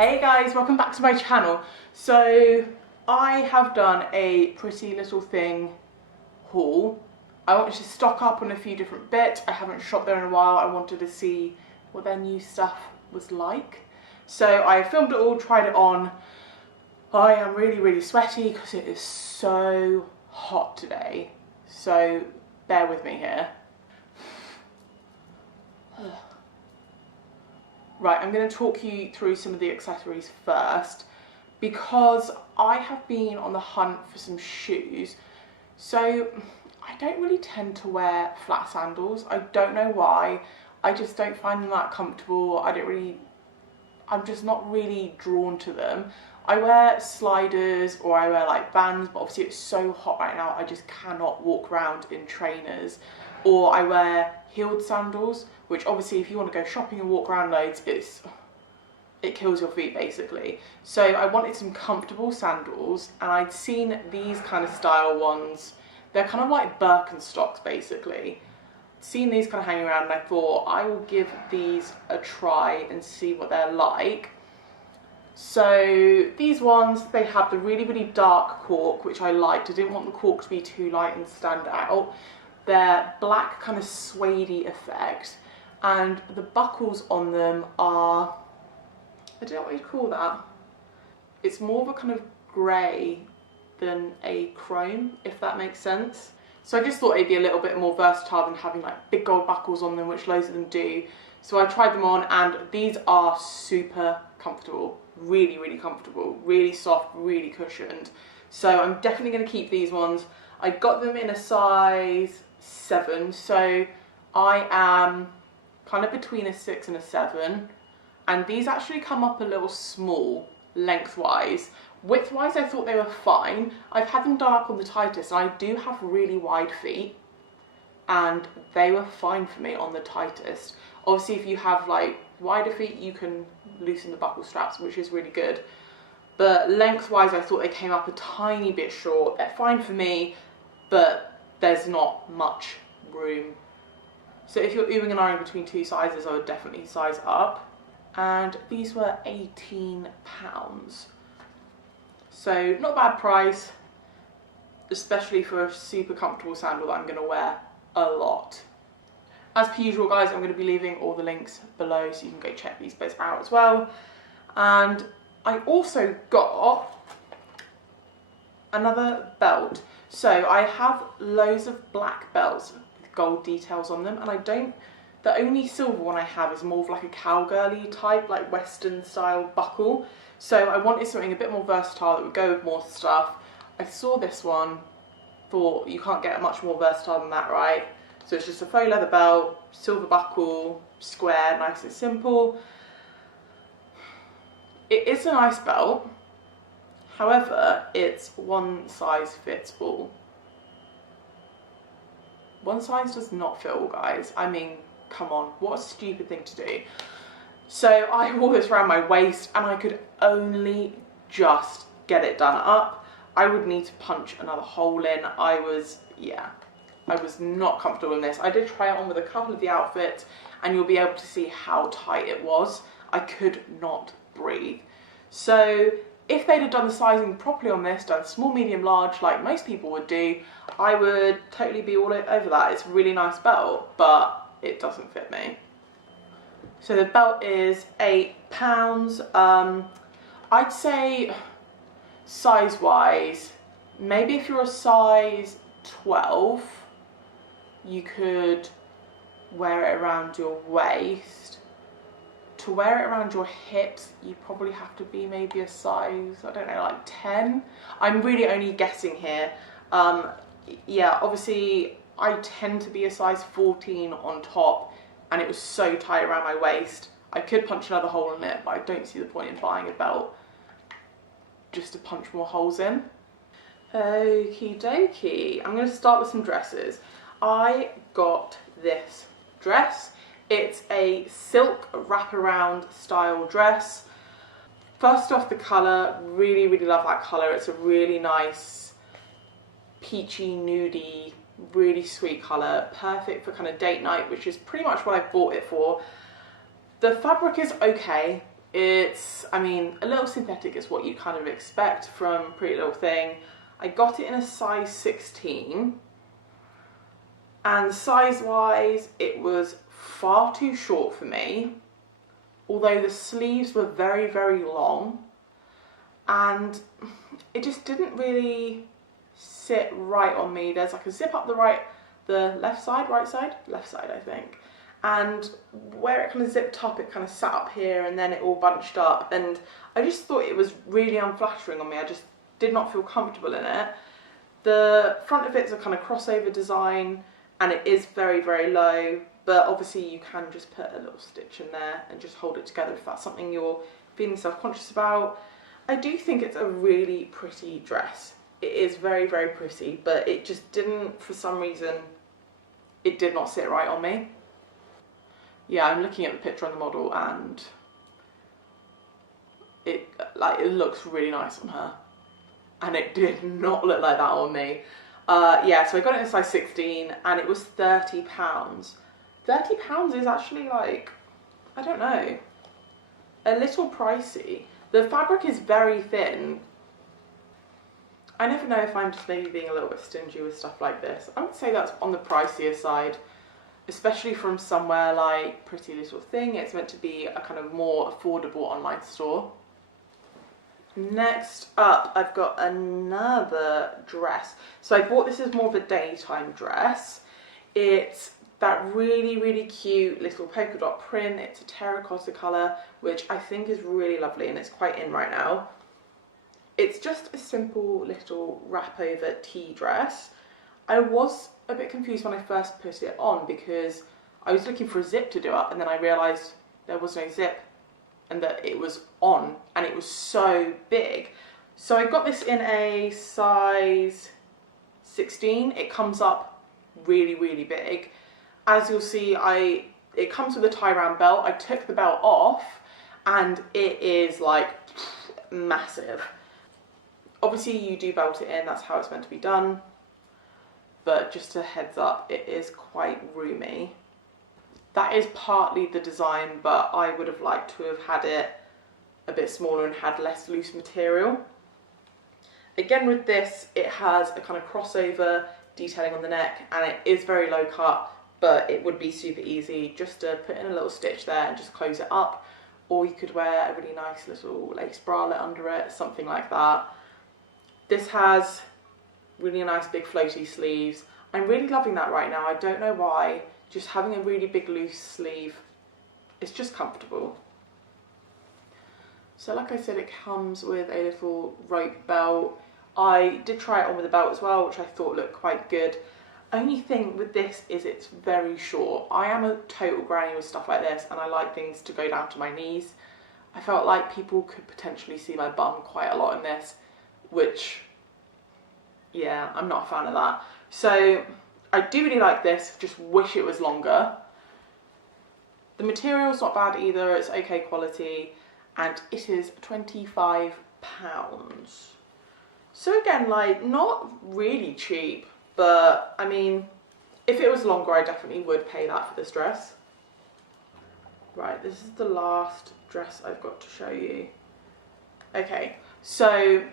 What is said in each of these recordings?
Hey guys, welcome back to my channel. So I have done a Pretty Little Thing haul. I wanted to stock up on a few different bits. I haven't shopped there in a while. I wanted to see what their new stuff was like. So I filmed it all, tried it on. I am really sweaty because it is so hot today. So bear with me here. Right, I'm going to talk you through some of the accessories first because I have been on the hunt for some shoes. So I don't really tend to wear flat sandals. I don't know why. I just don't find them that comfortable. I'm just not really drawn to them. I wear sliders or I wear like Vans, but obviously it's so hot right now I just cannot walk around in trainers. Or I wear heeled sandals, which obviously if you want to go shopping and walk around loads, it kills your feet basically. So I wanted some comfortable sandals and I'd seen these kind of style ones. They're kind of like Birkenstocks basically. Seen these kind of hanging around and I thought I will give these a try and see what they're like. So these ones, they have the really dark cork, which I liked. I didn't want the cork to be too light and stand out. They're black kind of suede-y effect, and the buckles on them are, I don't know what you'd call that. It's more of a kind of grey than a chrome, if that makes sense. So I just thought it'd be a little bit more versatile than having like big gold buckles on them, which loads of them do. So I tried them on and these are super comfortable, really comfortable, really soft, really cushioned. So I'm definitely going to keep these ones. I got them in a size 7, so I am kind of between a 6 and a 7, and these actually come up a little small lengthwise. Widthwise I thought they were fine. I've had them done up on the tightest and I do have really wide feet and they were fine for me on the tightest. Obviously if you have like wider feet you can loosen the buckle straps, which is really good, but lengthwise I thought they came up a tiny bit short. They're fine for me, but there's not much room. So if you're oohing and ahhing between two sizes, I would definitely size up. And these were £18. So not a bad price, especially for a super comfortable sandal that I'm going to wear a lot. As per usual guys, I'm going to be leaving all the links below so you can go check these bits out as well. And I also got another belt. So I have loads of black belts with gold details on them, and the only silver one I have is more of like a cowgirly type, like Western style buckle. So I wanted something a bit more versatile that would go with more stuff. I saw this one, thought you can't get much more versatile than that, right? So it's just a faux leather belt, silver buckle, square, nice and simple. It is a nice belt. However, it's one size fits all. One size does not fit all, guys. I mean, come on, what a stupid thing to do. So I wore this around my waist and I could only just get it done up. I would need to punch another hole in. I was not comfortable in this. I did try it on with a couple of the outfits and you'll be able to see how tight it was. I could not breathe. So if they'd have done the sizing properly on this, done small, medium, large, like most people would do, I would totally be all over that. It's a really nice belt, but it doesn't fit me. So the belt is £8. I'd say size-wise, maybe if you're a size 12, you could wear it around your waist. To wear it around your hips, you probably have to be maybe a size, I don't know, like 10. I'm really only guessing here. Yeah, obviously I tend to be a size 14 on top and it was so tight around my waist. I could punch another hole in it, but I don't see the point in buying a belt just to punch more holes in. Okie dokie, I'm going to start with some dresses. I got this dress. It's a silk wraparound style dress. First off, the colour, really love that colour. It's a really nice peachy, nudie, really sweet colour. Perfect for kind of date night, which is pretty much what I bought it for. The fabric is okay. It's, I mean, a little synthetic is what you kind of expect from Pretty Little Thing. I got it in a size 16, and size-wise, it was far too short for me, although the sleeves were very, very long, and it just didn't really sit right on me. There's like a zip up the left side, left side, I think. And where it kind of zipped up, it kind of sat up here and then it all bunched up. And I just thought it was really unflattering on me. I just did not feel comfortable in it. The front of it's a kind of crossover design and it is very, very low. But obviously you can just put a little stitch in there and just hold it together if that's something you're feeling self-conscious about. I do think it's a really pretty dress. It is very, very pretty, but it just didn't, for some reason, it did not sit right on me. Yeah, I'm looking at the picture on the model and it looks really nice on her. And it did not look like that on me. Yeah, so I got it in size 16 and it was £30. £30 is actually like, I don't know, a little pricey. The fabric is very thin. I never know if I'm just maybe being a little bit stingy with stuff like this. I would say that's on the pricier side, especially from somewhere like Pretty Little Thing. It's meant to be a kind of more affordable online store. Next up, I've got another dress. So I bought this as more of a daytime dress. It's that really, really cute little polka dot print. It's a terracotta colour, which I think is really lovely and it's quite in right now. It's just a simple little wrap over tea dress. I was a bit confused when I first put it on because I was looking for a zip to do up and then I realised there was no zip and that it was on and it was so big. So I got this in a size 16. It comes up really, really big. As you'll see, it comes with a tie-round belt. I took the belt off and it is like massive. Obviously you do belt it in, that's how it's meant to be done. But just a heads up, it is quite roomy. That is partly the design, but I would have liked to have had it a bit smaller and had less loose material. Again with this, it has a kind of crossover detailing on the neck and it is very low cut, but it would be super easy just to put in a little stitch there and just close it up. Or you could wear a really nice little lace bralette under it, something like that. This has really nice big floaty sleeves. I'm really loving that right now. I don't know why. Just having a really big loose sleeve, it's just comfortable. So like I said, it comes with a little rope belt. I did try it on with a belt as well, which I thought looked quite good. Only thing with this is it's very short. I am a total granny with stuff like this and I like things to go down to my knees. I felt like people could potentially see my bum quite a lot in this, which, yeah, I'm not a fan of that. So I do really like this, just wish it was longer. The material's not bad either, it's okay quality, and it is £25. So again, like, not really cheap, but I mean, if it was longer, I definitely would pay that for this dress. Right, this is the last dress I've got to show you. Okay, so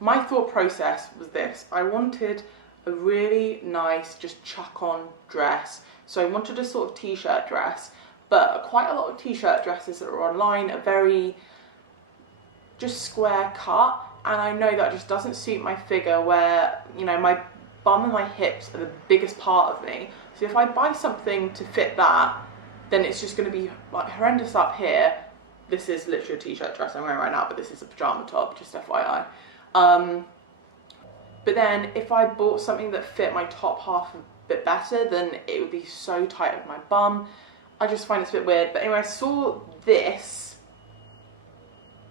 my thought process was this. I wanted a really nice, just chuck on dress. So I wanted a sort of t-shirt dress, but quite a lot of t-shirt dresses that are online are very just square cut. And I know that just doesn't suit my figure where, you know, my bum and my hips are the biggest part of me. So if I buy something to fit that, then it's just going to be like horrendous up here. This is literally a t-shirt dress I'm wearing right now, but this is a pajama top, just FYI. But then if I bought something that fit my top half a bit better, then it would be so tight with my bum. I just find it's a bit weird. But anyway, I saw this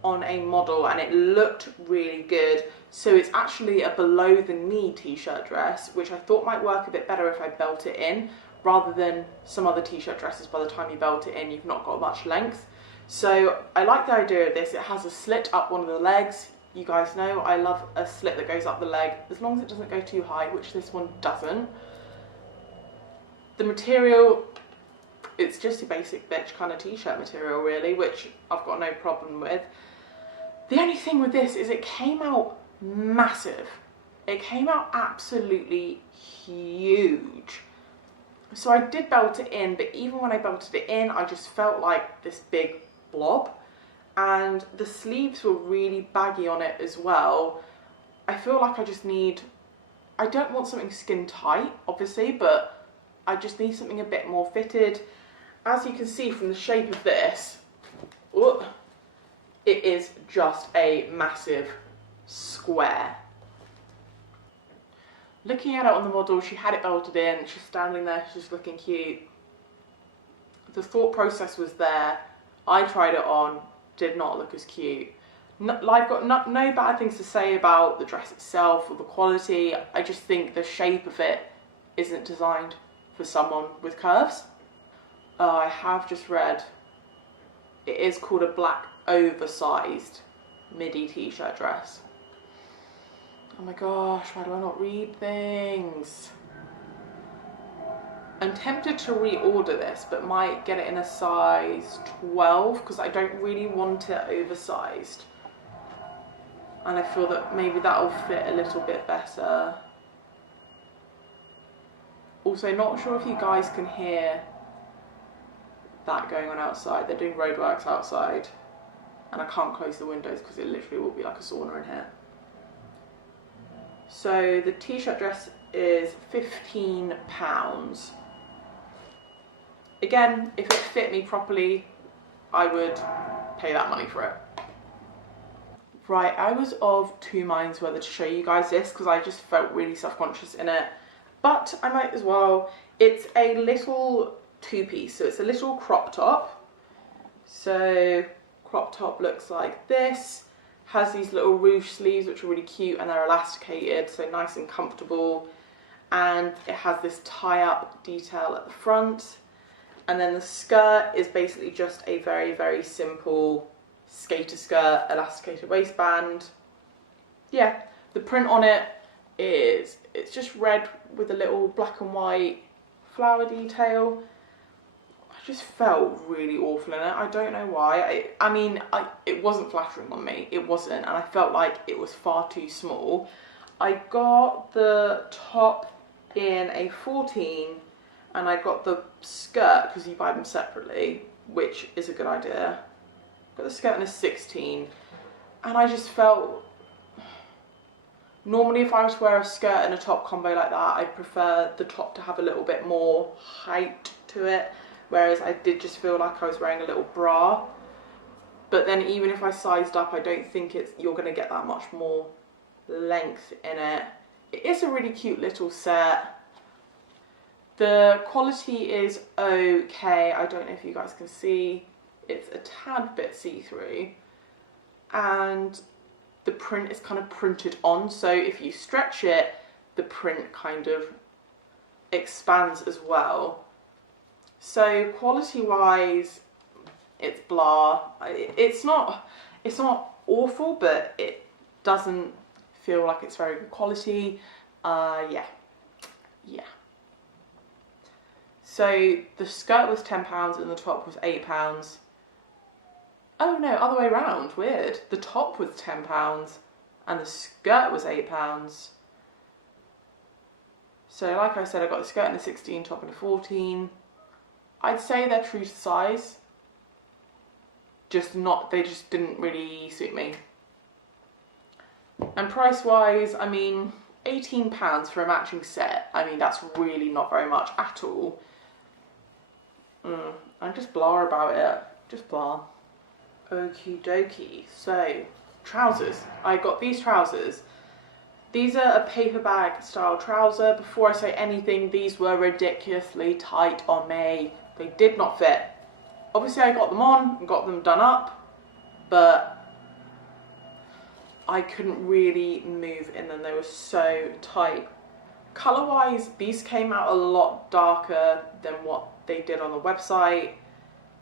on a model and it looked really good. So it's actually a below the knee t-shirt dress, which I thought might work a bit better if I belt it in, rather than some other t-shirt dresses. By the time you belt it in, you've not got much length. So I like the idea of this. It has a slit up one of the legs. You guys know I love a slit that goes up the leg, as long as it doesn't go too high, which this one doesn't. The material it's just a basic bitch kind of t-shirt material really, which I've got no problem with. The only thing with this is it came out massive. It came out absolutely huge. So I did belt it in, but even when I belted it in, I just felt like this big blob. And the sleeves were really baggy on it as well. I feel like I don't want something skin tight, obviously, but I just need something a bit more fitted. As you can see from the shape of this, it is just a massive square. Looking at it on the model, she had it belted in, she's standing there, she's looking cute. The thought process was there. I tried it on, did not look as cute. I've got no bad things to say about the dress itself or the quality. I just think the shape of it isn't designed for someone with curves. I have just read it is called a black oversized midi t-shirt dress. Oh my gosh, why do I not read things? I'm tempted to reorder this, but might get it in a size 12 because I don't really want it oversized. And I feel that maybe that'll fit a little bit better. Also, not sure if you guys can hear that going on outside. They're doing roadworks outside. And I can't close the windows because it literally will be like a sauna in here. So the t-shirt dress is £15. Again, if it fit me properly, I would pay that money for it. Right, I was of two minds whether to show you guys this because I just felt really self-conscious in it. But I might as well. It's a little two-piece, so it's a little crop top. So crop top looks like this. Has these little ruche sleeves which are really cute and they're elasticated, so nice and comfortable. And it has this tie-up detail at the front. And then the skirt is basically just a very, very simple skater skirt, elasticated waistband. Yeah, the print on it it's just red with a little black and white flower detail. I just felt really awful in it. I don't know why. It wasn't flattering on me. It wasn't, and I felt like it was far too small. I got the top in a 14, and I got the skirt, because you buy them separately, which is a good idea. Got the skirt in a 16, and I just felt... Normally if I was to wear a skirt and a top combo like that, I'd prefer the top to have a little bit more height to it. Whereas I did just feel like I was wearing a little bra. But then even if I sized up, I don't think you're going to get that much more length in it. It is a really cute little set. The quality is okay. I don't know if you guys can see. It's a tad bit see-through. And the print is kind of printed on. So if you stretch it, the print kind of expands as well. So quality-wise, it's blah. It's not awful, but it doesn't feel like it's very good quality. Yeah. So the skirt was £10 and the top was £8. Oh no, other way around, weird. The top was £10 and the skirt was £8. So like I said, I got the skirt in a 16, top in a 14. I'd say they're true to size. They just didn't really suit me. And price-wise, I mean, £18 for a matching set. I mean, that's really not very much at all. I'm just blah about it. Just blah. Okie dokie. So, trousers. I got these trousers. These are a paper bag style trouser. Before I say anything, these were ridiculously tight on me. They did not fit. Obviously I got them on and got them done up, but I couldn't really move in them. They were so tight. Colour wise, these came out a lot darker than what they did on the website.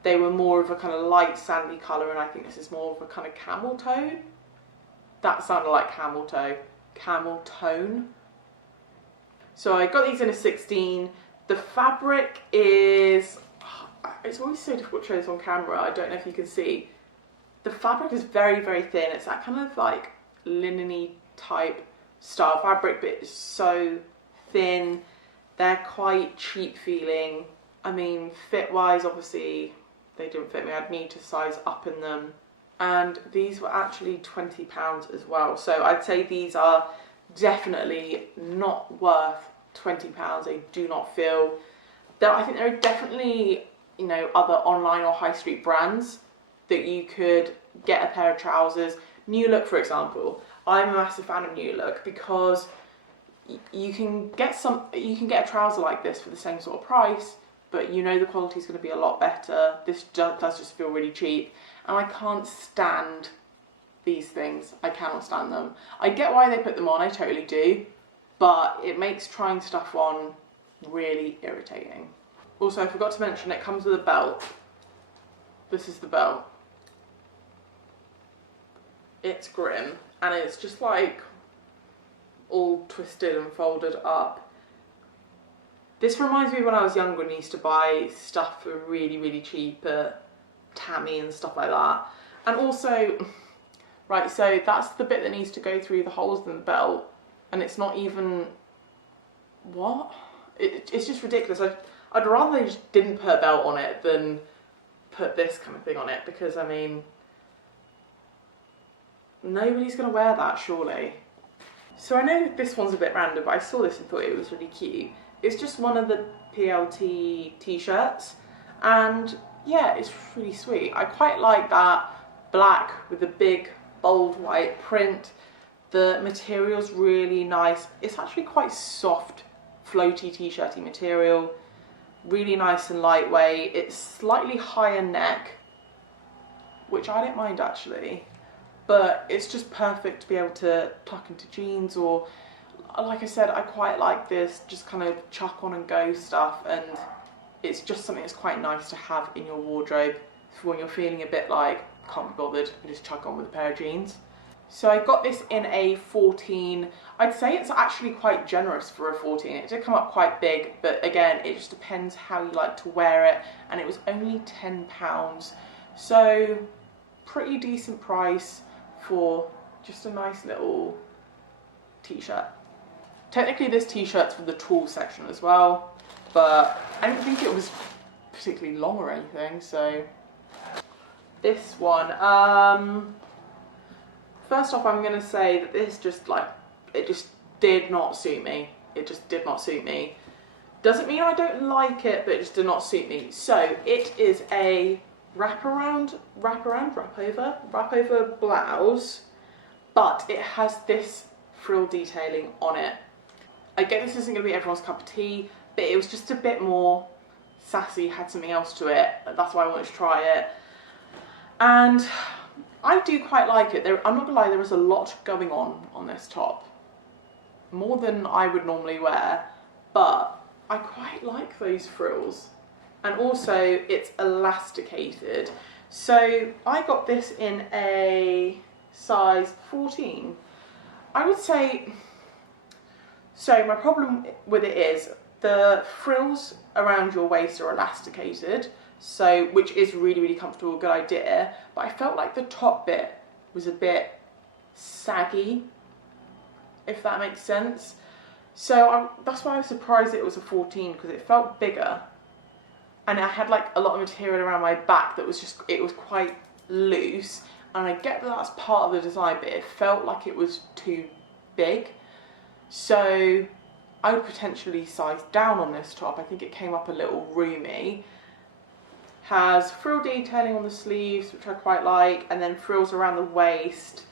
They were more of a kind of light sandy colour, and I think this is more of a kind of camel toe. That sounded like camel toe. Camel tone. So I got these in a 16. The fabric is, it's always so difficult to show this on camera. I don't know if you can see. The fabric is very, very thin. It's that kind of like linen-y type style fabric, but it's so thin. They're quite cheap feeling. I mean, fit-wise, obviously, they didn't fit me. I'd need to size up in them. And these were actually £20 as well. So I'd say these are definitely not worth £20. They do not feel that. I think there are definitely, you know, other online or high street brands that you could get a pair of trousers. New Look, for example. I'm a massive fan of New Look because you can get a trouser like this for the same sort of price, but you know the quality is going to be a lot better. This does just feel really cheap, and I can't stand these things. I cannot stand them. I get why they put them on, I totally do, but it makes trying stuff on really irritating. Also, I forgot to mention, it comes with a belt. This is the belt. It's grim, and it's just like all twisted and folded up. This reminds me of when I was younger and used to buy stuff for really, really cheap at Tammy and stuff like that. And also, right, so that's the bit that needs to go through the holes in the belt, and it's not even, what? It's just ridiculous. I'd rather they just didn't put a belt on it than put this kind of thing on it, because I mean, nobody's going to wear that, surely. So I know this one's a bit random, but I saw this and thought it was really cute. It's just one of the PLT t-shirts, and yeah, it's really sweet. I quite like that black with the big bold white print. The material's really nice. It's actually quite soft, floaty t-shirty material. Really nice and lightweight. It's slightly higher neck, which I don't mind actually. But it's just perfect to be able to tuck into jeans, or like I said, I quite like this just kind of chuck on and go stuff, and it's just something that's quite nice to have in your wardrobe for when you're feeling a bit like can't be bothered and just chuck on with a pair of jeans. So I got this in a 14. I'd say it's actually quite generous for a 14. It did come up quite big, but again, it just depends how you like to wear it, and it was only £10. So pretty decent price for just a nice little t-shirt. Technically this t-shirt's for the tall section as well, but I don't think it was particularly long or anything. So this one, first off, I'm gonna say that this just like, it just did not suit me. It just did not suit me. Doesn't mean I don't like it, but it just did not suit me. So it is a wrap over blouse, but it has this frill detailing on it. I get this isn't going to be everyone's cup of tea, but it was just a bit more sassy, had something else to it. That's why I wanted to try it, and I do quite like it. I'm not gonna lie, there is a lot going on this top, more than I would normally wear, but I quite like those frills. And also it's elasticated. So I got this in a size 14. I would say, so my problem with it is the frills around your waist are elasticated, so which is really, really comfortable, good idea, but I felt like the top bit was a bit saggy, if that makes sense. So that's why I was surprised it was a 14, because it felt bigger. And I had like a lot of material around my back that was just, it was quite loose. And I get that that's part of the design, but it felt like it was too big. So I would potentially size down on this top. I think it came up a little roomy. Has frill detailing on the sleeves, which I quite like, and then frills around the waist.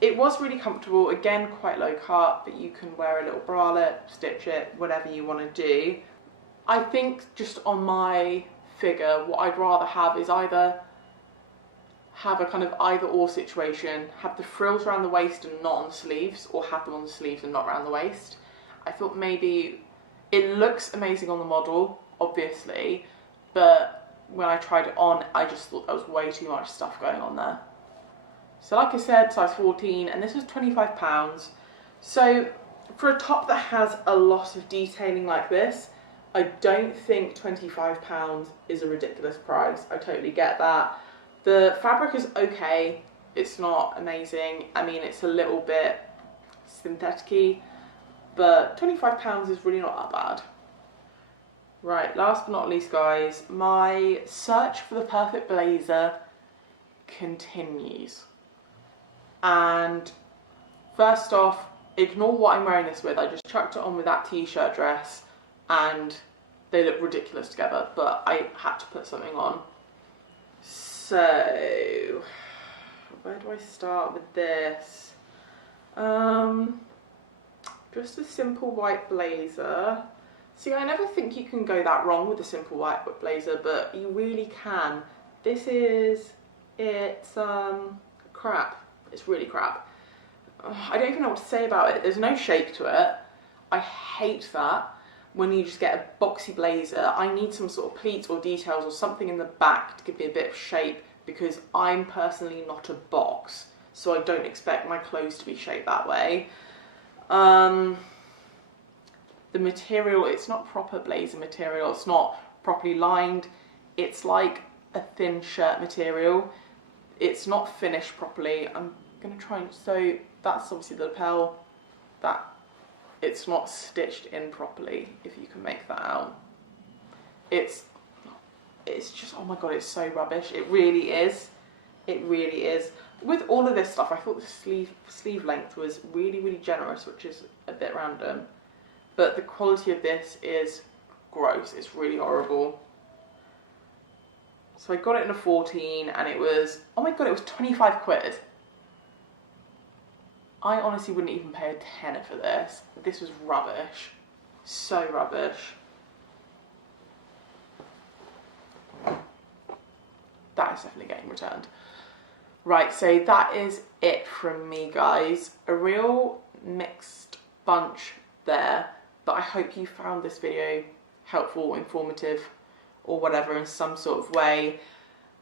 It was really comfortable, again quite low cut, but you can wear a little bralette, stitch it, whatever you want to do. I think just on my figure, what I'd rather have is either have a kind of either or situation, have the frills around the waist and not on the sleeves, or have them on the sleeves and not around the waist. I thought maybe it looks amazing on the model, obviously, but when I tried it on, I just thought there was way too much stuff going on there. So like I said, size 14, and this was £25. So for a top that has a lot of detailing like this, I don't think £25 is a ridiculous price. I totally get that. The fabric is okay. It's not amazing. I mean, it's a little bit synthetic-y, but £25 is really not that bad. Right, last but not least, guys, my search for the perfect blazer continues. And first off, ignore what I'm wearing this with. I just chucked it on with that t-shirt dress and they look ridiculous together, but I had to put something on. So, where do I start with this? Just a simple white blazer. See, I never think you can go that wrong with a simple white blazer, but you really can. It's crap. It's really crap. I don't even know what to say about it. There's no shape to it. I hate that when you just get a boxy blazer. I need some sort of pleats or details or something in the back to give me a bit of shape, because I'm personally not a box, so I don't expect my clothes to be shaped that way. The material, it's not proper blazer material, it's not properly lined, it's like a thin shirt material. It's not finished properly. I'm going to try and, so that's obviously the lapel, that it's not stitched in properly, if you can make that out. It's just, oh my god, it's so rubbish. It really is. It really is. With all of this stuff, I thought the sleeve length was really, really generous, which is a bit random. But the quality of this is gross. It's really horrible. So I got it in a 14 and it was, oh my god, it was 25 quid. I honestly wouldn't even pay a tenner for this. This was rubbish. So rubbish. That is definitely getting returned. Right, so that is it from me, guys. A real mixed bunch there, but I hope you found this video helpful, informative, or whatever in some sort of way.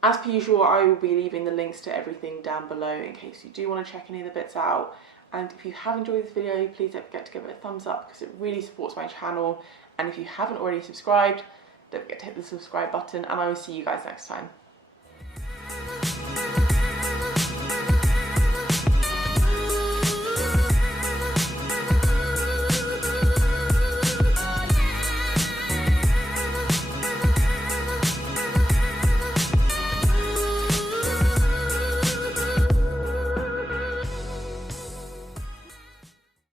As per usual, I will be leaving the links to everything down below in case you do want to check any of the bits out. And if you have enjoyed this video, please don't forget to give it a thumbs up, because it really supports my channel. And if you haven't already subscribed, don't forget to hit the subscribe button, and I will see you guys next time.